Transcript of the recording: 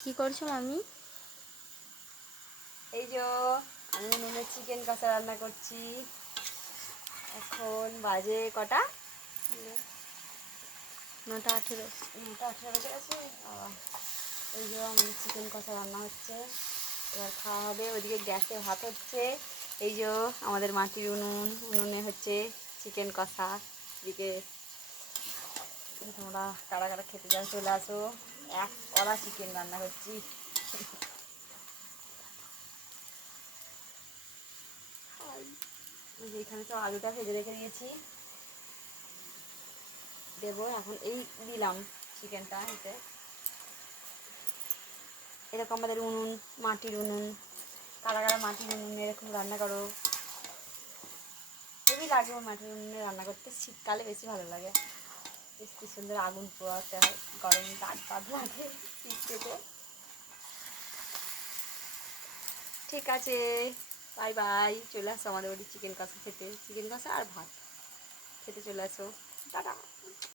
কি করছ মামি? এই যে আমি উনুনে চিকেন কষা রান্না করছি। এখন বাজে কটা? নটা আঠেরো। নটা আঠেরো বেজে গেছে। এই যে আমাদের চিকেন কষা রান্না হচ্ছে। এবার খাওয়া হবে ওইদিকে গ্যাসে ভাত হচ্ছে। এই যে আমাদের মাটির উনুন উনুনে হচ্ছে চিকেন কষা। এদিকে তোমরা কারা কারা খেতে যাও চলে আসো। এক কড়া চিকেন রান্না করছি। এখানে তো আলুটা ভেজে রেখে দিয়েছি। দেবো এখন এই দিলাম চিকেনটা এতে। এরকম আমাদের উনুন মাটির উনুন কারা কারা মাটির উনুনে এরকম রান্না করো। খুবই লাগে মাটির উনুনে রান্না করতে শীতকালে বেশি ভালো লাগে। কি সুন্দর আগুন পোয়াতে গরম দাঁত পাত লাগে ঠিক আছে, বাই বাই, চলে আসো আমাদের বাড়ি চিকেন কষা খেতে। চিকেন কষা আর ভাত। খেতে চলে আসো। টাটা।